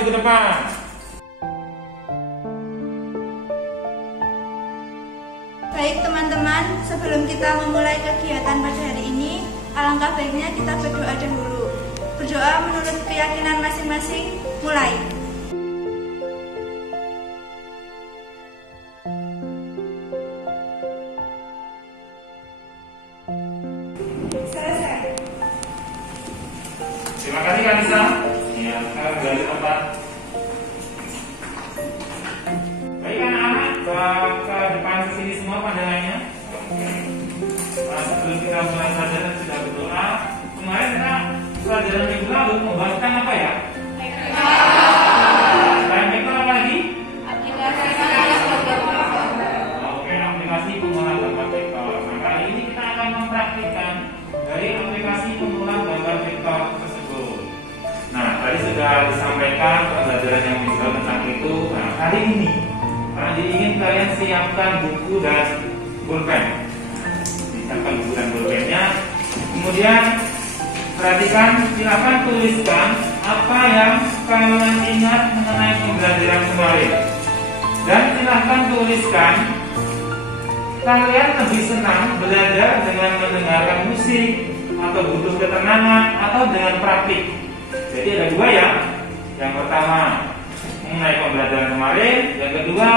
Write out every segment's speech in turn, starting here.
maju ke depan. Baik teman-teman, sebelum kita memulai kegiatan pada hari ini, alangkah baiknya kita berdoa dahulu. Berdoa menurut keyakinan masing-masing, mulai. Selesai. Terima kasih Kak Lisa. Ya, sekarang dari tempat. Baik anak-anak, ke depan ke sini semua pandangannya. Nah, sebelum kita mulai pelajaran sudah berdoa. Kemarin kita pelajaran minggu lalu membahaskan apa ya? Selain vektor apa lagi? Oke, aplikasi pengolahan gambar vektor. Nah, kali ini kita akan mempraktikkan dari aplikasi pengolahan gambar vektor tersebut. Nah, tadi sudah disampaikan pembelajaran yang minggu lalu tentang itu. Nah, hari ini Adi ingin kalian siapkan buku dan pulpen. Siapkan buku dan pulpennya. Kemudian perhatikan, silakan tuliskan apa yang kalian ingat mengenai pembelajaran kemarin. Dan silakan tuliskan kalian lebih senang belajar dengan mendengarkan musik atau butuh ketenangan atau dengan praktik. Jadi ada dua ya. Yang pertama mengenai pembelajaran kemarin, yang kedua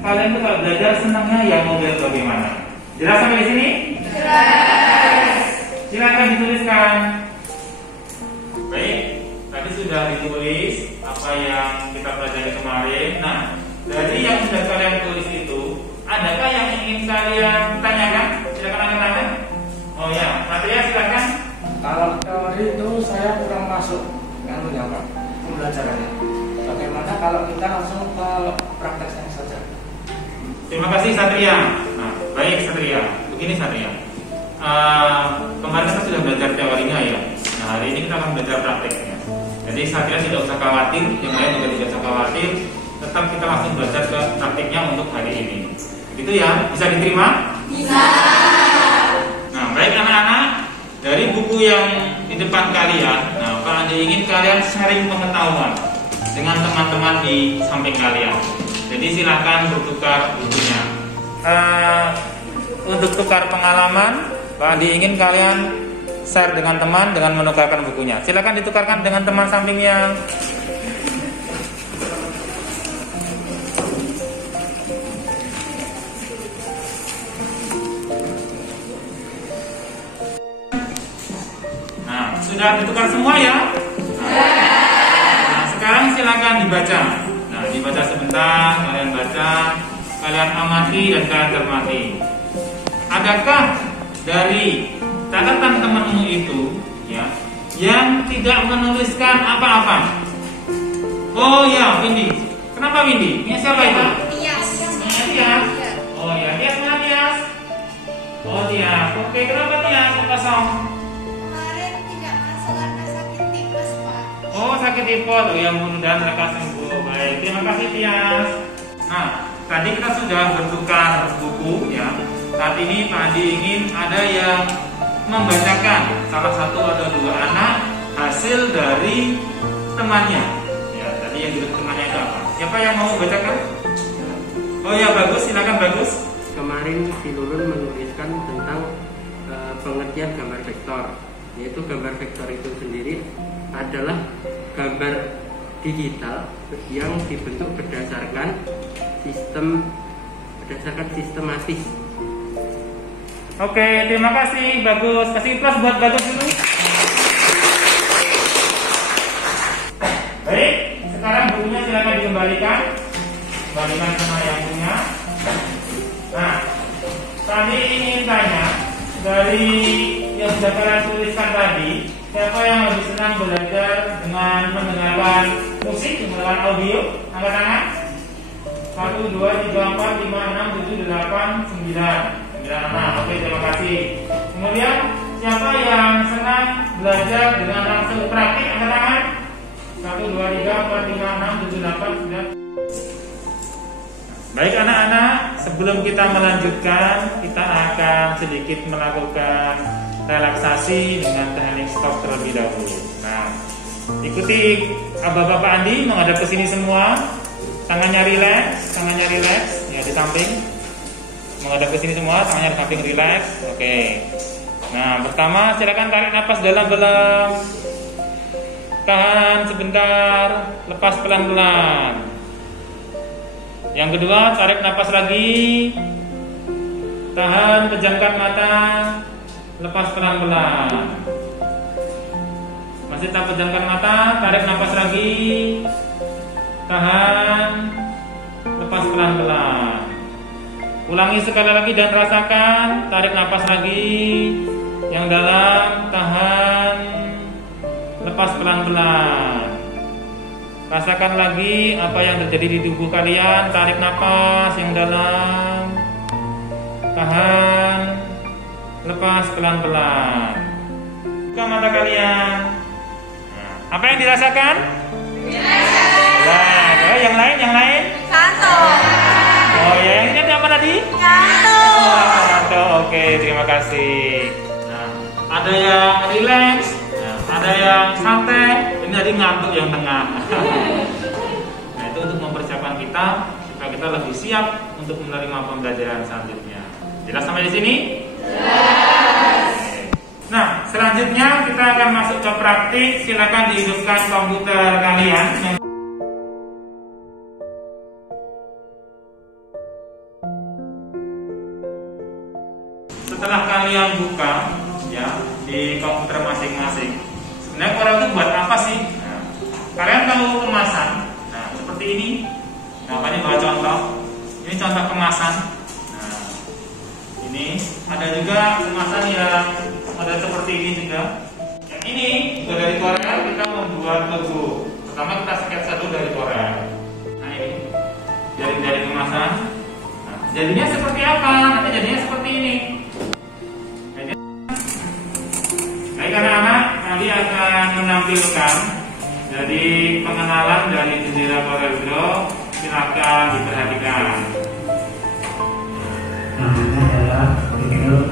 kalian tuh kalau belajar senangnya yang model bagaimana. Jelas sampai di sini? Jelas. Silakan dituliskan. Baik, tadi sudah ditulis apa yang kita pelajari kemarin. Nah, dari yang sudah kalian tulis itu, adakah yang ingin kalian tanyakan? Silakan angkat tangan. Oh ya, Satria silakan. Kalau teori itu saya kurang masuk kan menjawab pembelajarannya. Bagaimana kalau kita langsung ke prakteknya saja? Terima kasih Satria. Nah, baik Satria. Begini Satria. Kemarin kita sudah belajar teorinya ya. Nah, hari ini kita akan belajar prakteknya. Jadi Satria tidak usah khawatir, yang lain juga tidak usah khawatir. Tetap kita langsung belajar ke prakteknya untuk hari ini. Gitu ya? Bisa diterima? Bisa. Nah, baik anak-anak. Dari buku yang di depan kalian, nah, Pak Andi ingin kalian sharing pengetahuan dengan teman-teman di samping kalian. Jadi silahkan bertukar bukunya. Untuk tukar pengalaman, Pak Andi ingin kalian share dengan teman dengan menukarkan bukunya. Silahkan ditukarkan dengan teman sampingnya. Nah, sudah ditukar semua ya? Nah, sekarang silakan dibaca. Nah, dibaca sebentar, kalian baca, kalian amati dan kalian cermati. Adakah dari catatan temanmu itu ya yang tidak menuliskan apa-apa? Oh ya, Windy. Kenapa Windy? Ini siapa itu? Tias. Tias. Oh ya, Tias mana Tias? Oh Tias. Oke, kenapa Tias kosong? Kemarin tidak masuk karena sakit tipes, Pak. Oh, sakit tipes. Oh ya, mudah-mudahan mereka sembuh. Baik, terima kasih Tias. Nah, tadi kita sudah bertukar buku ya. Saat ini Pak Andi ingin ada yang membacakan salah satu atau dua anak hasil dari temannya. Ya, tadi yang duduk temannya itu apa? Siapa yang mau membacakan? Oh ya, bagus, silakan bagus. Kemarin si Lulun menuliskan tentang pengertian gambar vektor, yaitu gambar vektor itu sendiri adalah gambar digital yang dibentuk berdasarkan sistematis. Oke, terima kasih, bagus. Kasih plus buat bagus dulu. Baik, sekarang bukunya silakan dikembalikan. Kembalikan sama yang punya. Nah, tadi ingin tanya dari yang sudah kalian tuliskan tadi, siapa yang lebih senang belajar dengan mendengarkan musik, menggunakan audio? Angkat tangan. 1, 2, 3, 4, 5, 6, 7, 8, 9. Oke, terima kasih. Kemudian siapa yang senang belajar dengan langsung praktik? Angkat tangan. 1, 2, 3, 4, 5, 6, 7, 8, 9. Baik anak-anak, sebelum kita melanjutkan, kita akan sedikit melakukan relaksasi dengan teknik stop terlebih dahulu. Nah, Ikuti Bapak Andi menghadap ke sini semua. Tangannya rileks, ya di samping. Menghadap ke sini semua, tangannya di samping rileks. Oke. Nah, pertama silakan tarik nafas dalam-dalam. Tahan sebentar, lepas pelan-pelan. Yang kedua, tarik nafas lagi. Tahan, pejamkan mata, lepas pelan-pelan. Masih tak pejamkan mata, tarik nafas lagi. Tahan, lepas pelan-pelan. Ulangi sekali lagi dan rasakan. Tarik nafas lagi yang dalam, tahan, lepas pelan-pelan. Rasakan lagi apa yang terjadi di tubuh kalian. Tarik nafas yang dalam, tahan, lepas pelan-pelan. Buka mata kalian. Apa yang dirasakan? Nah, yang lain? Kantor. Oh ya, yang ini apa tadi? Kantor. Oke, terima kasih. Nah, ada yang rileks, ada yang santai, ini tadi ngantuk yang tengah. Nah, itu untuk mempersiapkan kita supaya kita lebih siap untuk menerima pembelajaran selanjutnya. Jelas sampai di sini? Jelas. Nah, selanjutnya kita akan masuk ke praktik. Silakan dihidupkan komputer kalian. Setelah kalian buka ya di komputer masing-masing, sebenarnya Corel itu buat apa sih? Nah, kalian tahu kemasan? Nah, seperti ini. Nah, ini bawa contoh. Ini contoh kemasan. Nah, ini ada juga kemasan yang ada seperti ini juga. Yang ini juga dari Corel, kita membuat logo. Pertama kita sketsa dulu dari Corel. Nah, ini dari kemasan. Nah, jadinya seperti apa? Nanti jadinya seperti ini. Baik anak-anak, nanti akan menampilkan jadi pengenalan dari jendela Corel Draw. Silakan diperhatikan. Namanya adalah Pixel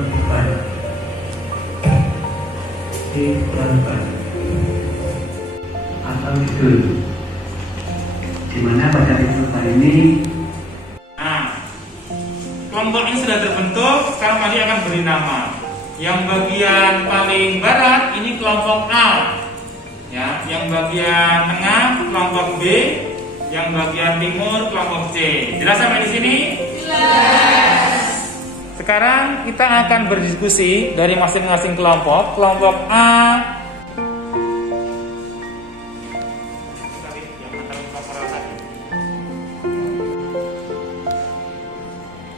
atau judul, dimana pada Pixel ini. Nah, kelompok ini sudah terbentuk. Sekarang Madi akan beri nama. Yang bagian paling barat ini kelompok A, ya. Yang bagian tengah kelompok B, yang bagian timur kelompok C. Jelas sampai di sini? Jelas. Sekarang kita akan berdiskusi dari masing-masing kelompok. Kelompok A.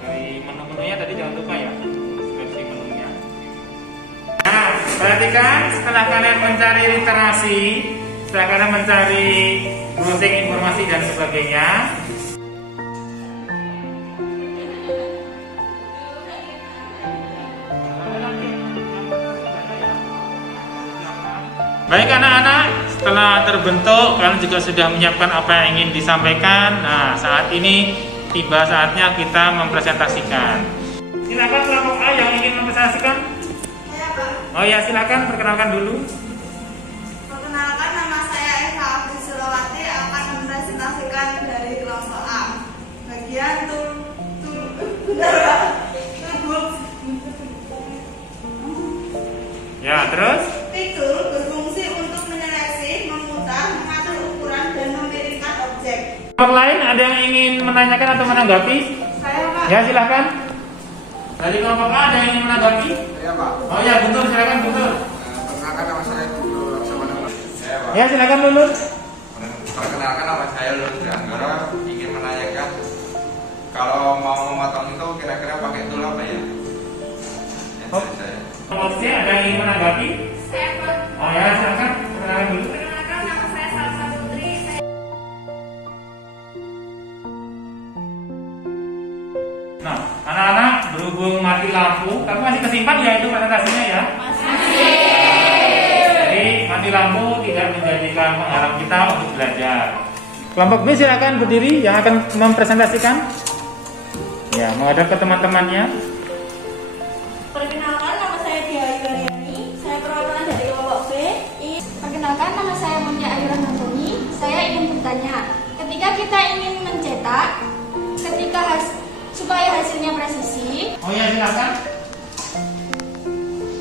Dari menu-menunya tadi jangan lupa ya. Perhatikan, setelah kalian mencari literasi, setelah kalian mencari browsing informasi dan sebagainya, baik anak-anak, setelah terbentuk, kalian juga sudah menyiapkan apa yang ingin disampaikan. Nah, saat ini tiba saatnya kita mempresentasikan. Silakan kelompok A yang ingin mempresentasikan. Oh ya, silakan perkenalkan dulu. Perkenalkan, nama saya Eva Afrizulawati akan mempresentasikan dari kelompok A. Bagian Ya, terus? Fitur berfungsi untuk menyeleksi, memutar, mengatur ukuran dan memiringkan objek. Kelompok lain ada yang ingin menanyakan atau menanggapi? Saya Pak. Ya, silakan. Dari kelompok A ada yang ingin menanggapi? Iya Pak. Oh ya, Guntur, silakan Guntur. Perkenalkan nama saya Lulur Laksamana. Saya Pak. Ya, silakan Lulur. Perkenalkan nama saya Lulur Anggara. Ingin menanyakan kalau mau memotong itu kira-kira pakai tool apa ya? Oh. Saya. Kelompok C ada yang ingin menanggapi? Saya Pak. Oh ya, silakan perkenalkan dulu. Perkenalkan, nama saya Salsa Putri. Nah, anak-anak, berhubung mati lampu, kamu masih kesimpan ya itu presentasinya ya? Masih. Jadi mati lampu tidak menjadikan penghalang kita untuk belajar. Kelompok B silakan berdiri yang akan mempresentasikan. Ya, menghadap ke teman-temannya. Perkenalkan, nama saya Dia Yuliani. Saya perwakilan dari kelompok B. Perkenalkan, nama saya Munya kita ingin mencetak supaya hasilnya presisi. Oh ya, silakan.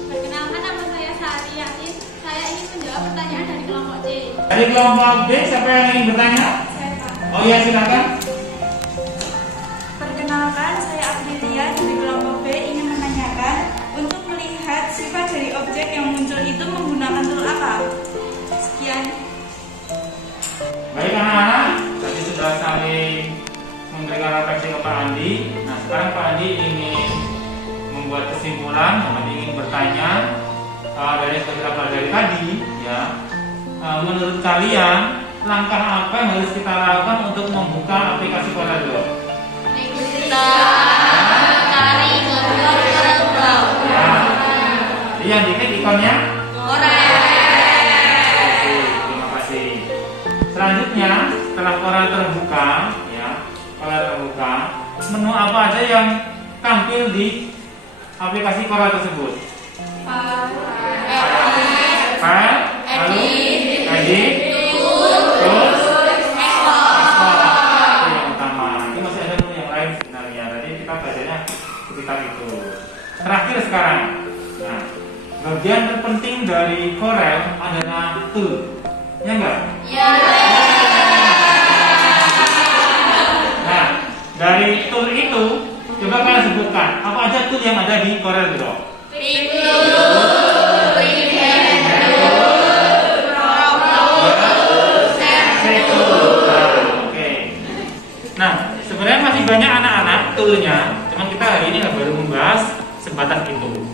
Perkenalkan, nama saya Sari Yasin. Saya ingin menjawab pertanyaan dari kelompok C. Dari kelompok B, siapa yang ingin bertanya? Saya Pak. Oh ya, silakan. Perkenalkan, saya Aprilia dari kelompok B ingin menanyakan untuk melihat sifat dari objek yang muncul itu menggunakan tool apa? Sekian. Baik anak-anak, tadi sudah saling memberikan refleksi ke Pak Andi. Nah, sekarang Pak Andi ingin membuat kesimpulan, ingin bertanya dari yang kita pelajari tadi, ya. Menurut kalian, langkah apa yang harus kita lakukan untuk membuka aplikasi Corel? Kita cari Corel. Iya, diklik ikonnya. Corel. Terima kasih. Selanjutnya, setelah Corel terbuka, menu apa aja yang tampil di aplikasi Corel tersebut? File, lalu edit, tools, export. Itu yang utama. Itu masih ada menu yang lain sebenarnya. Tadi kita belajarnya sekitar itu. Terakhir sekarang, nah, bagian terpenting dari Corel adalah tool, ya enggak? Ya. Dari tool itu, coba kalian sebutkan apa aja tool yang ada di Corel Draw. Nah, sebenarnya masih banyak anak-anak toolnya, cuman kita hari ini baru membahas sebatas itu.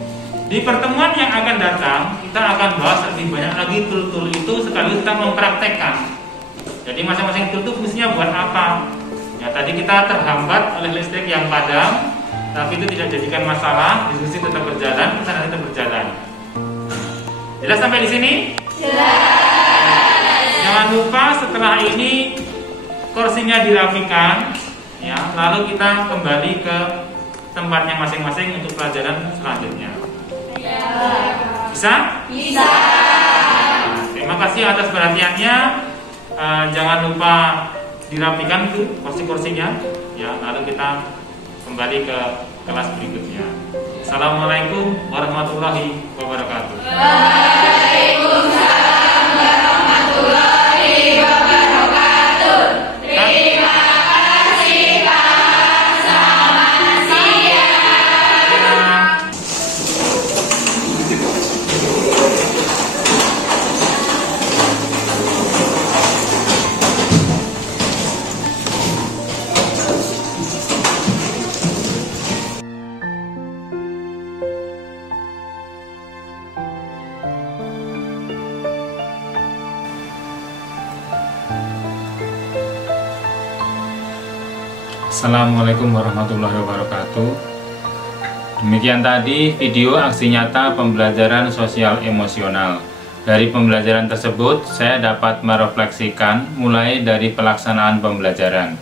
Di pertemuan yang akan datang, kita akan bahas lebih banyak lagi tool-tool itu sekaligus kita mempraktekkan. Jadi masing-masing tool itu fungsinya buat apa? Ya, tadi kita terhambat oleh listrik yang padam, tapi itu tidak jadikan masalah, diskusi tetap berjalan, kesana tetap berjalan. Jelas sampai di sini? Jelas. Jangan lupa setelah ini kursinya dirapikan, ya, lalu kita kembali ke tempatnya masing-masing untuk pelajaran selanjutnya. Ya. Bisa? Bisa. Nah, terima kasih atas perhatiannya. Jangan lupa dirapikan tuh kursi-kursinya, ya, lalu kita kembali ke kelas berikutnya. Assalamualaikum warahmatullahi wabarakatuh. Waalaikumsalam warahmatullahi wabarakatuh. Terima kasih Pak. Selamat siang. Assalamualaikum warahmatullahi wabarakatuh. Demikian tadi video aksi nyata pembelajaran sosial emosional. Dari pembelajaran tersebut, saya dapat merefleksikan mulai dari pelaksanaan pembelajaran,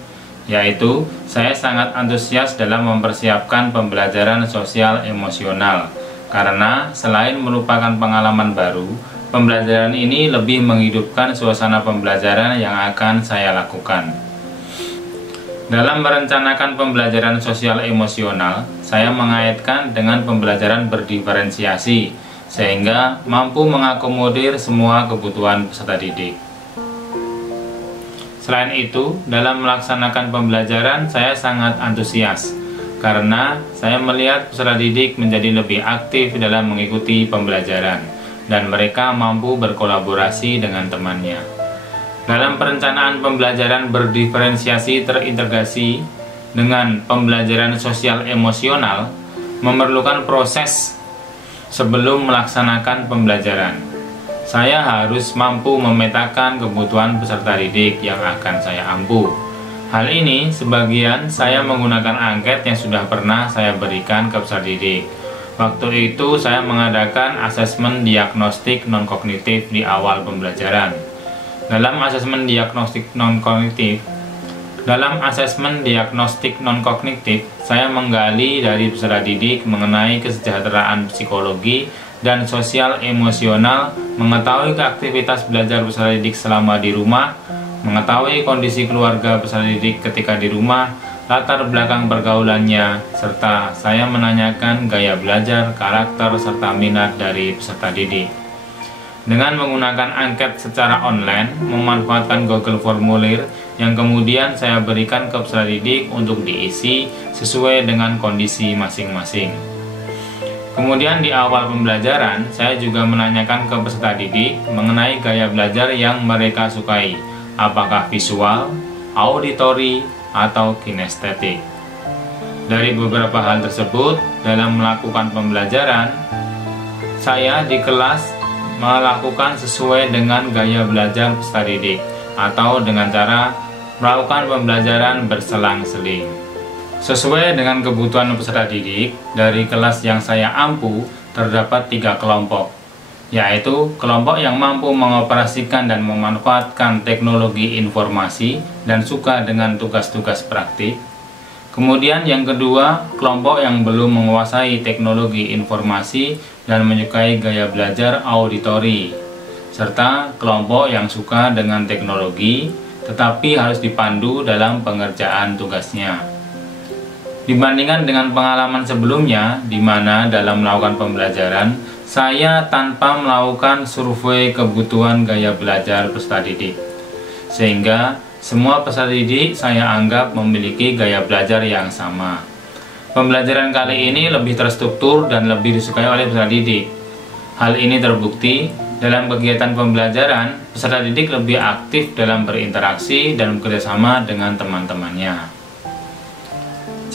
yaitu saya sangat antusias dalam mempersiapkan pembelajaran sosial emosional, karena selain merupakan pengalaman baru, pembelajaran ini lebih menghidupkan suasana pembelajaran yang akan saya lakukan. Dalam merencanakan pembelajaran sosial emosional, saya mengaitkan dengan pembelajaran berdiferensiasi, sehingga mampu mengakomodir semua kebutuhan peserta didik. Selain itu, dalam melaksanakan pembelajaran, saya sangat antusias, karena saya melihat peserta didik menjadi lebih aktif dalam mengikuti pembelajaran, dan mereka mampu berkolaborasi dengan temannya. Dalam perencanaan pembelajaran berdiferensiasi terintegrasi dengan pembelajaran sosial emosional memerlukan proses sebelum melaksanakan pembelajaran. Saya harus mampu memetakan kebutuhan peserta didik yang akan saya ampu. Hal ini sebagian saya menggunakan angket yang sudah pernah saya berikan ke peserta didik. Waktu itu saya mengadakan asesmen diagnostik non-kognitif di awal pembelajaran. Dalam asesmen diagnostik non-kognitif, saya menggali dari peserta didik mengenai kesejahteraan psikologi dan sosial emosional, mengetahui aktivitas belajar peserta didik selama di rumah, mengetahui kondisi keluarga peserta didik ketika di rumah, latar belakang pergaulannya, serta saya menanyakan gaya belajar, karakter, serta minat dari peserta didik. Dengan menggunakan angket secara online, memanfaatkan Google Formulir yang kemudian saya berikan ke peserta didik untuk diisi sesuai dengan kondisi masing-masing. Kemudian di awal pembelajaran, saya juga menanyakan ke peserta didik mengenai gaya belajar yang mereka sukai, apakah visual, auditori, atau kinestetik. Dari beberapa hal tersebut, dalam melakukan pembelajaran, saya di kelas melakukan sesuai dengan gaya belajar peserta didik atau dengan cara melakukan pembelajaran berselang-seling. Sesuai dengan kebutuhan peserta didik, dari kelas yang saya ampu terdapat 3 kelompok, yaitu kelompok yang mampu mengoperasikan dan memanfaatkan teknologi informasi dan suka dengan tugas-tugas praktik. Kemudian yang kedua, kelompok yang belum menguasai teknologi informasi dan menyukai gaya belajar auditori, serta kelompok yang suka dengan teknologi tetapi harus dipandu dalam pengerjaan tugasnya. Dibandingkan dengan pengalaman sebelumnya, di mana dalam melakukan pembelajaran, saya tanpa melakukan survei kebutuhan gaya belajar peserta didik, sehingga semua peserta didik saya anggap memiliki gaya belajar yang sama. Pembelajaran kali ini lebih terstruktur dan lebih disukai oleh peserta didik. Hal ini terbukti dalam kegiatan pembelajaran, peserta didik lebih aktif dalam berinteraksi dan bekerjasama dengan teman-temannya.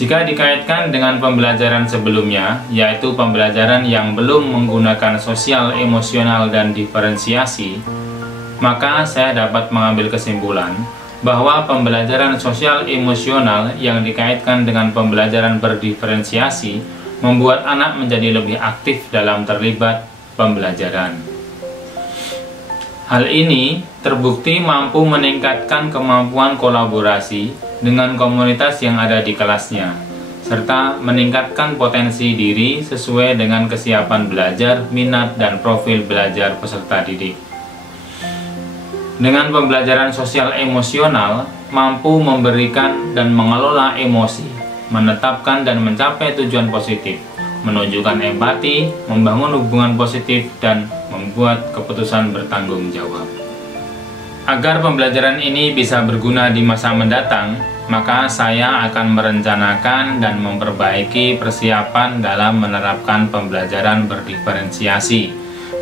Jika dikaitkan dengan pembelajaran sebelumnya, yaitu pembelajaran yang belum menggunakan sosial, emosional, dan diferensiasi, maka saya dapat mengambil kesimpulan bahwa pembelajaran sosial emosional yang dikaitkan dengan pembelajaran berdiferensiasi membuat anak menjadi lebih aktif dalam terlibat pembelajaran. Hal ini terbukti mampu meningkatkan kemampuan kolaborasi dengan komunitas yang ada di kelasnya, serta meningkatkan potensi diri sesuai dengan kesiapan belajar, minat, dan profil belajar peserta didik. Dengan pembelajaran sosial emosional, mampu memberikan dan mengelola emosi, menetapkan dan mencapai tujuan positif, menunjukkan empati, membangun hubungan positif, dan membuat keputusan bertanggung jawab. Agar pembelajaran ini bisa berguna di masa mendatang, maka saya akan merencanakan dan memperbaiki persiapan dalam menerapkan pembelajaran berdiferensiasi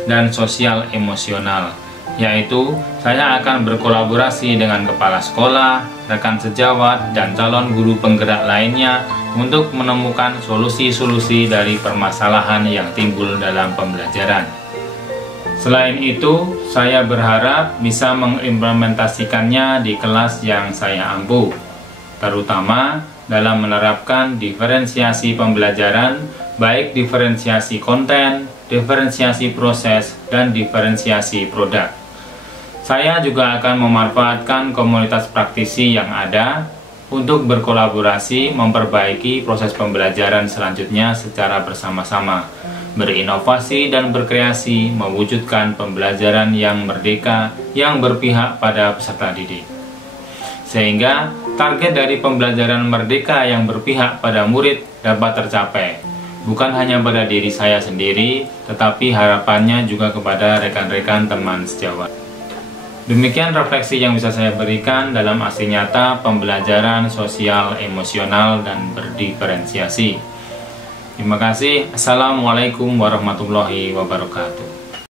dan sosial emosional, yaitu saya akan berkolaborasi dengan kepala sekolah, rekan sejawat, dan calon guru penggerak lainnya untuk menemukan solusi-solusi dari permasalahan yang timbul dalam pembelajaran. Selain itu, saya berharap bisa mengimplementasikannya di kelas yang saya ampu, terutama dalam menerapkan diferensiasi pembelajaran, baik diferensiasi konten, diferensiasi proses, dan diferensiasi produk. Saya juga akan memanfaatkan komunitas praktisi yang ada untuk berkolaborasi memperbaiki proses pembelajaran selanjutnya secara bersama-sama, berinovasi dan berkreasi mewujudkan pembelajaran yang merdeka yang berpihak pada peserta didik. Sehingga target dari pembelajaran merdeka yang berpihak pada murid dapat tercapai, bukan hanya pada diri saya sendiri, tetapi harapannya juga kepada rekan-rekan teman sejawat. Demikian refleksi yang bisa saya berikan dalam aksi nyata pembelajaran sosial, emosional, dan berdiferensiasi. Terima kasih. Assalamualaikum warahmatullahi wabarakatuh.